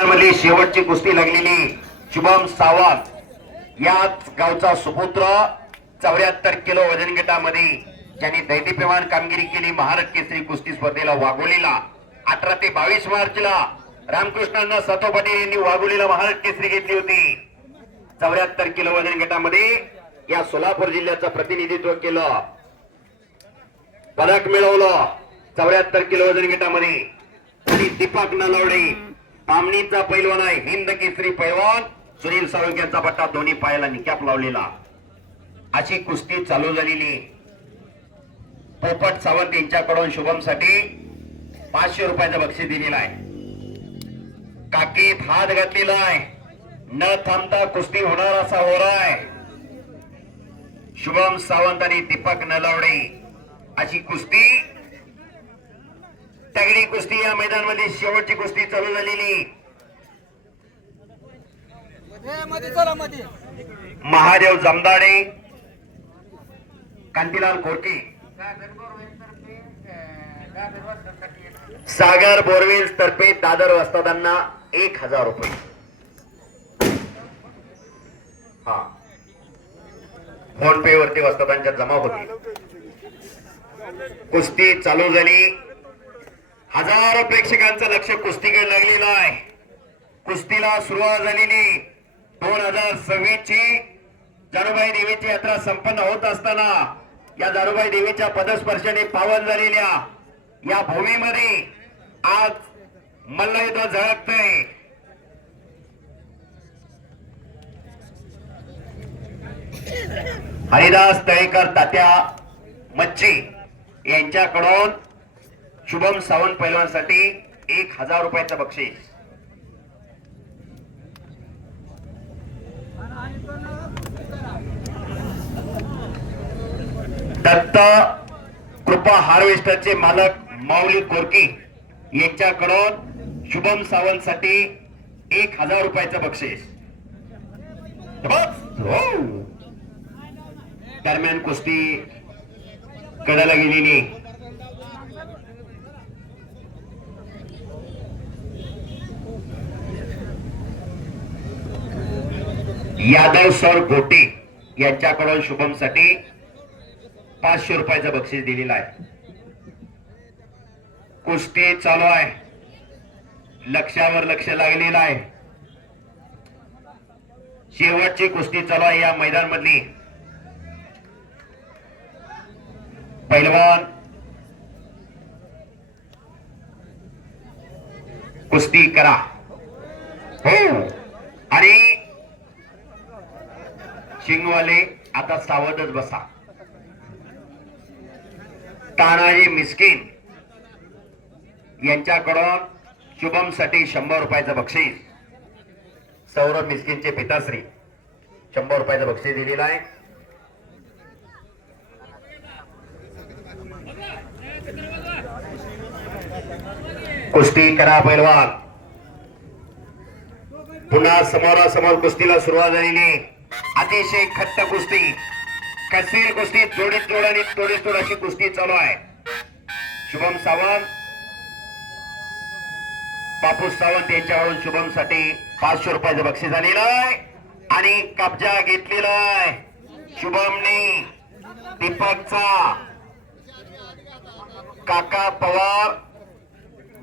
मध्ये शेवटची कुस्ती लागलेली शुभम सावंत याच गावचा सुपुत्र 74 किलो वजन गटामध्ये ज्यांनी दैदिप्यमान कामगिरी केली महाराष्ट्र केसरी कुस्ती स्पर्धेला वाघोलीला 18 ते 22 मार्चला रामकृष्णांना सतो पाटील यांनी वाघोलीला महाराष्ट्र केसरी घेतली होती। 74 किलो वजन गटामध्ये या सोलापूर जिल्ह्याचं प्रतिनिधित्व केलं, पदक मिळवलं 74 किलो वजन गटामध्ये। आणि दीपक नलवडे तामणीचा पैलवान आहे, हिंद केसरी पैलवान सुनील साळुंके यांचा पट्टा दोन्ही पायाला निकॅप लावलेला। अशी कुस्ती चालू झालेली। पोपट सावंत यांच्याकडून शुभम साठी 500 रुपयाचं बक्षीस दिलेलं आहे। काकीत हात घातलेला आहे, न थांबता कुस्ती होणार असा होरा आहे। शुभम सावंत आणि दीपक नलवडे अशी कुस्ती, तगडी कुस्ती या मैदानामध्ये शेवटची कुस्ती चालू झालेली। महादेव जमदाडे, कांतीलाल कोरके, सागर बोरवेल्स तर्फे दादर वस्तादांना 1000 रुपये। हा फोन पे वरती वस्तादांच्या जमा होते। कुस्ती चालू झाली, हजारो प्रेक्षकांचं लक्ष कुस्तीकडे लागलेलं आहे। कुस्तीला सुरुवात झालेली 2026 ची जानुबाई देवीची यात्रा संपन्न होत असताना या जानुबाई देवीच्या पदस्पर्शाने पावन झालेल्या या भूमीमध्ये आज मल्लयुद्ध झळकतंय। हरिदास तळेकर तात्या मच्छी यांच्याकडून शुभम सावंत पैलवानसाठी 1000 रुपयाचं बक्षीस। दत्त कृपा हार्वेस्टरचे मालक माऊली कोरकी यांच्याकडून शुभम सावंत साठी 1000 रुपयाचं बक्षीस। दरम्यान कुस्ती कडाला गेलेली। यादव सर गोटे यांच्याकडून शुभम साठी 500 रुपयाचं बक्षीस दिलेलं आहे। कुस्ती चालू आहे, लक्ष्यावर लक्ष लागलेलं आहे। शेवटची कुस्ती चालू आहे या मैदान मधली। पैलवान कुस्ती करा हो। आणि शिंगवाले आता सावधच बसा। तानाजी मिस्किन यांच्याकडून शुभम साठी 100 रुपयाचं बक्षीस। सौरभ मिस्किनचे पिताश्री 100 रुपयाचं बक्षीस दिलेलं आहे। कुस्ती करा पैलवान। पुन्हा समोरासमोर कुस्तीला सुरुवात झालेली। अतिशय खट्ट कुस्ती, कसेल कुस्ती, जोडीत जोड आणि तोडीत तोड अशी कुस्ती चालू आहे। शुभम सावंत, बापूस सावंत यांच्याकडून शुभम साठी 500 रुपयाचं बक्षीस झालेलं आहे। आणि कब्जा घेतलेला आहे शुभमने। दीपकचा काका पवार,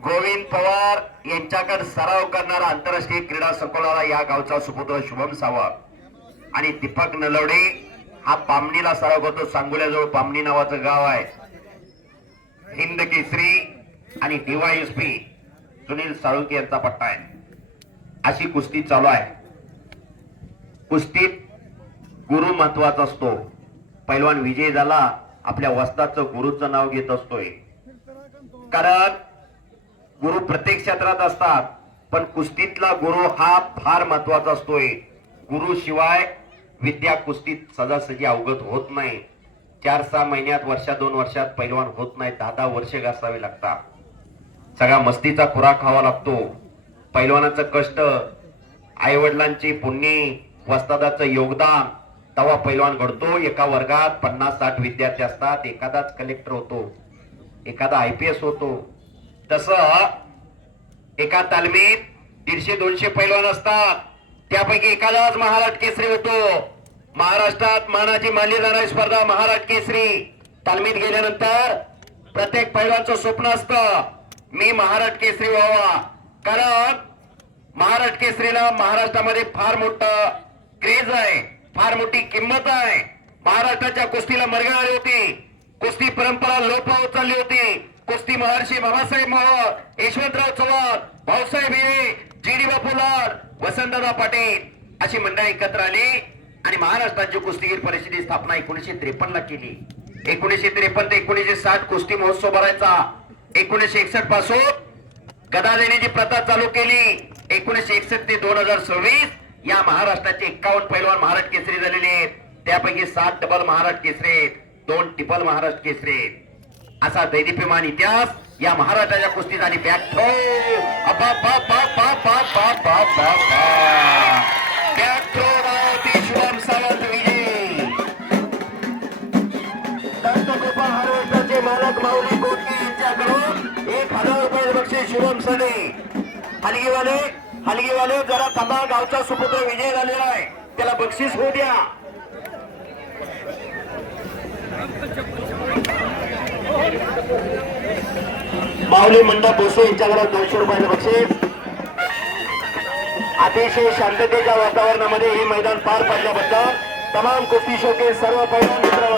गोविंद पवार यांच्याकडे सराव करणारा आंतरराष्ट्रीय क्रीडा संकुलाला या गावचा सुपुत्र शुभम सावंत आणि दीपक नलवडे हा पामणीला सराव करतो। सांगोल्याजवळ पामणी नावाचं गाव आहे। हिंद केसरी आणि डीवायएसपी सुनील साळुंके यांचा पट्टा आहे। अशी कुस्ती चालू आहे। कुस्तीत गुरु महत्वाचा असतो। पैलवान विजय झाला आपल्या वस्ताचं गुरुचं नाव घेत असतोय, कारण गुरु प्रत्येक क्षेत्रात असतात, पण कुस्तीतला गुरु हा फार महत्वाचा असतोय। गुरु शिवाय विद्या कुस्तीत सजासजी अवगत होत नाही। 4-6 महिन्यात, वर्षात, 2 वर्षात पैलवान होत नाही। 10-10 वर्षे घासावे लागतात। सगळा मस्तीचा खुराक खावा लागतो। पैलवानाचं कष्ट, आई वडिलांची पुण्य, वस्तादाचं योगदान, तवा पैलवान घडतो। एका वर्गात 50-60 विद्यार्थी असतात, एखादाच कलेक्टर होतो, एखादा IPS होतो। तसं एका तालमीत 150-200 पैलवान असतात, त्यापैकी एखादाच महाराष्ट्र केसरी होतो. महाराष्ट्रात मानाची मानली जाणारी स्पर्धा महाराष्ट्र केसरी. तालमीत गेल्यानंतर प्रत्येक पैलवानचं स्वप्न असतं मी महाराष्ट्र केसरी व्हावा, कारण महाराष्ट्र केसरीला महाराष्ट्रामध्ये फार मोठं क्रेज आहे, फार मोठी किंमत आहे. महाराष्ट्राच्या कुस्तीला मरगळ आली होती, कुस्ती परंपरा लोप पावत चालली होती. कुस्ती महर्षी बाबासाहेब मोहोळ, यशवंतराव चव्हाण, भाऊसाहेब हिरे, जी.डी. बापूलाल, वसंतदादा पाटील अशी मंडळी एकत्र आली आणि महाराष्ट्राची कुस्तीगीर परिषदेची स्थापना 1953 ला केली. 1953 ते 1960 कुस्ती महोत्सव भरायचा. 1961 पासून गदा देण्याची प्रथा चालू केली. 1961 ते 2026 या महाराष्ट्राचे 51 पैलवान महाराष्ट्र केसरी झालेले आहेत. त्यापैकी 7 डबल महाराष्ट्र केसरी, 2 ट्रिपल महाराष्ट्र केसरी. असा दैदिप्यमान इतिहास या महाराष्ट्राच्या कुस्तीत आणि बॅक थ्रो शुभम सावंत विजय. दत्तकृपा हार्वेस्टरचे मालक माऊली कोटके यांच्याकडून 1000 रुपये बक्षीस शुभम सने. हलगीवाले जरा थांबा, गावचा सुपुत्र विजय झालेला आहे, त्याला बक्षीस होऊ द्या. माऊली मंडप भोसे यांच्याकडे 200 रुपयाचं बक्षीस. अतिशय शांततेच्या वातावरणामध्ये हे मैदान पार पडल्याबद्दल तमाम कुस्ती शौकीन सर्व पैलवान मित्र